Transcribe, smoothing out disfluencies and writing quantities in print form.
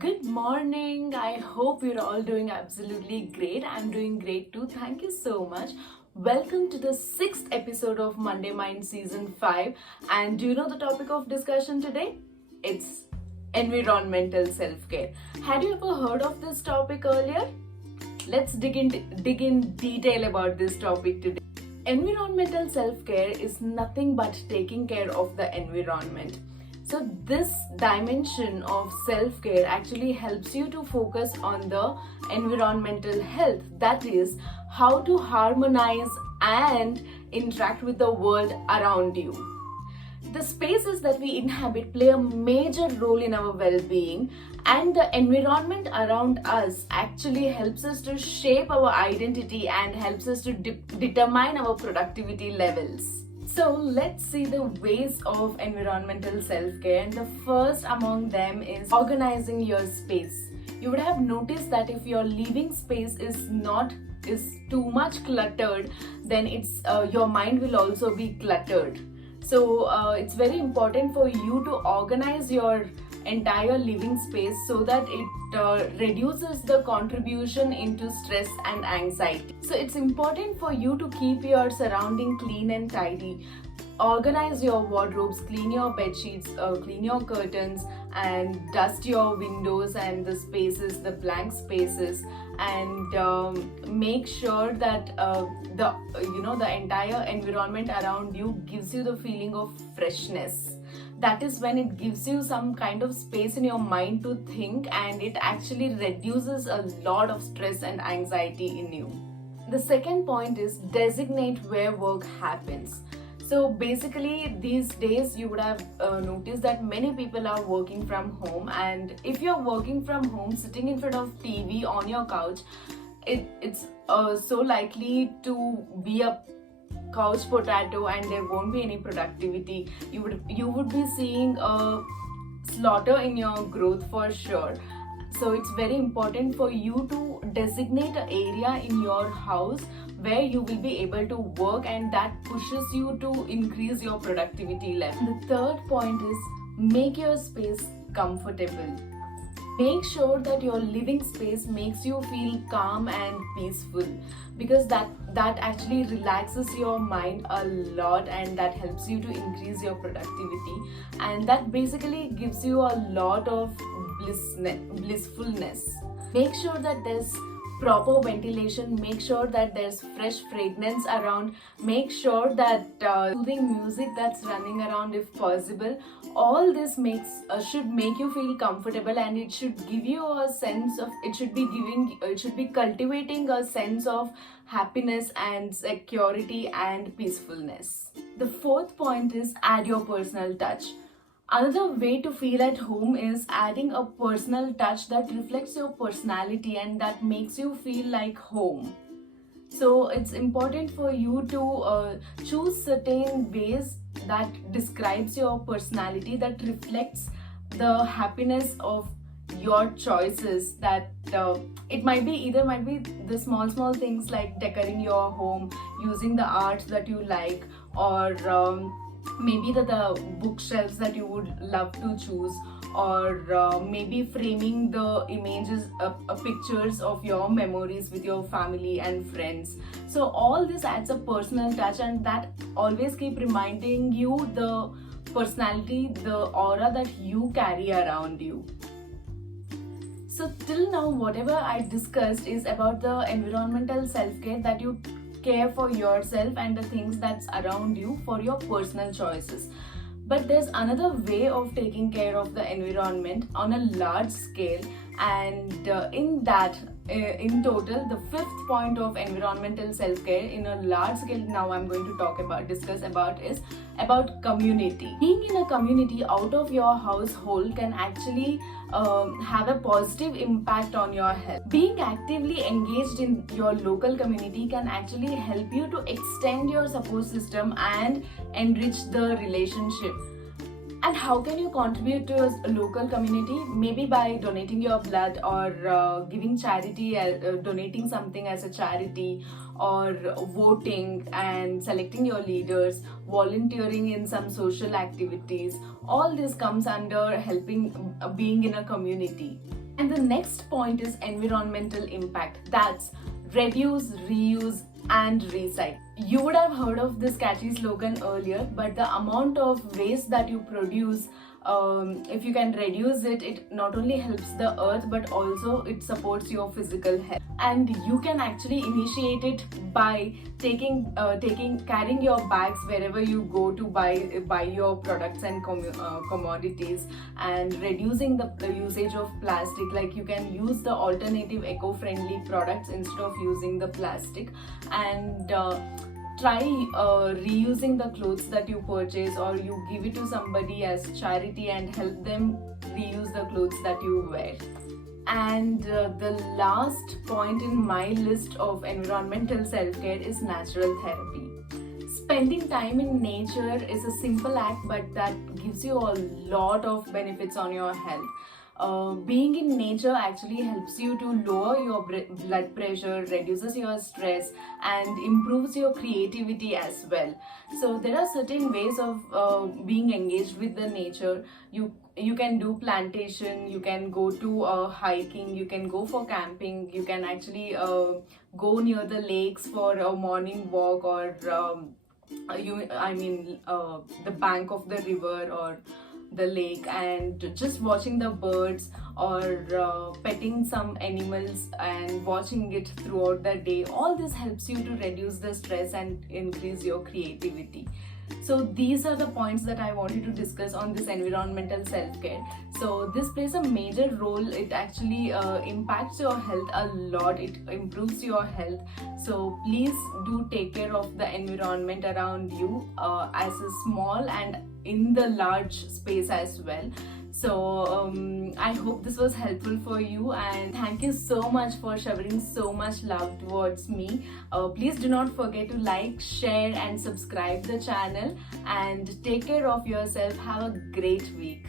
Good morning. I hope you're all doing absolutely great. I'm doing great too. Thank you so much. Welcome to the sixth episode of Monday Mind Season 5. And do you know the topic of discussion today? It's environmental self-care. Had you ever heard of this topic earlier? Let's dig in detail about this topic today. Environmental self-care is nothing but taking care of the environment. So this dimension of self-care actually helps you to focus on the environmental health, that is how to harmonize and interact with the world around you. The spaces that we inhabit play a major role in our well-being, and the environment around us actually helps us to shape our identity and helps us to determine our productivity levels. So let's see the ways of environmental self-care, and the first among them is organizing your space. You would have noticed that if your living space is too much cluttered, then your mind will also be cluttered. So it's very important for you to organize your entire living space so that it reduces the contribution into stress and anxiety. So it's important for you to keep your surrounding clean and tidy. Organize your wardrobes, clean your bed sheets, clean your curtains, and dust your windows and the spaces, the blank spaces, and make sure that the entire environment around you gives you the feeling of freshness. That is when it gives you some kind of space in your mind to think, and it actually reduces a lot of stress and anxiety in you. The second point is designate where work happens. So basically these days you would have noticed that many people are working from home, and if you're working from home sitting in front of TV on your couch, it's so likely to be a couch potato and there won't be any productivity. You would be seeing a slaughter in your growth for sure. So it's very important for you to designate an area in your house where you will be able to work, and that pushes you to increase your productivity level. The third point is make your space comfortable. Make sure that your living space makes you feel calm and peaceful, because that actually relaxes your mind a lot, and that helps you to increase your productivity, and that basically gives you a lot of blissfulness. Make sure that there's proper ventilation, make sure that there's fresh fragrance around, make sure that soothing music that's running around if possible. All this should make you feel comfortable, and it should give you a sense of, it should be cultivating a sense of happiness and security and peacefulness. The fourth point is add your personal touch. Another way to feel at home is adding a personal touch that reflects your personality and that makes you feel like home. So it's important for you to choose certain ways that describes your personality, that reflects the happiness of your choices. That it might be the small things like decorating your home, using the art that you like, or maybe the bookshelves that you would love to choose, or maybe framing the images, pictures of your memories with your family and friends. So all this adds a personal touch, and that always keep reminding you the personality, the aura that you carry around you. So till now, whatever I discussed is about the environmental self-care, that you care for yourself and the things that's around you for your personal choices. But there's another way of taking care of the environment on a large scale, and in total, the fifth point of environmental self-care in a large scale now I'm going to discuss about is about community. Being in a community out of your household can actually have a positive impact on your health. Being actively engaged in your local community can actually help you to extend your support system and enrich the relationship. And how can you contribute to a local community? Maybe by donating your blood, or giving charity, donating something as a charity, or voting and selecting your leaders, volunteering in some social activities. All this comes under helping being in a community. And the next point is environmental impact. That's reduce, reuse, and recycle. You would have heard of this catchy slogan earlier, but the amount of waste that you produce, if you can reduce it, it not only helps the earth but also it supports your physical health. And you can actually initiate it by carrying your bags wherever you go to buy your products and commodities, and reducing the usage of plastic. Like, you can use the alternative eco-friendly products instead of using the plastic, and try reusing the clothes that you purchase, or you give it to somebody as charity and help them reuse the clothes that you wear. And the last point in my list of environmental self-care is natural therapy. Spending time in nature is a simple act, but that gives you a lot of benefits on your health. Being in nature actually helps you to lower your blood pressure, reduces your stress, and improves your creativity as well. So there are certain ways of being engaged with the nature. You can do plantation, you can go to hiking, you can go for camping, you can actually go near the lakes for a morning walk, or the bank of the river or the lake, and just watching the birds, or petting some animals and watching it throughout the day. All this helps you to reduce the stress and increase your creativity. So these are the points that I wanted to discuss on this environmental self-care. So this plays a major role. It actually impacts your health a lot. It improves your health. So please do take care of the environment around you, as a small and in the large space as well. So I hope this was helpful for you, and thank you so much for showering so much love towards me. Please do not forget to like, share, and subscribe the channel, and take care of yourself. Have a great week.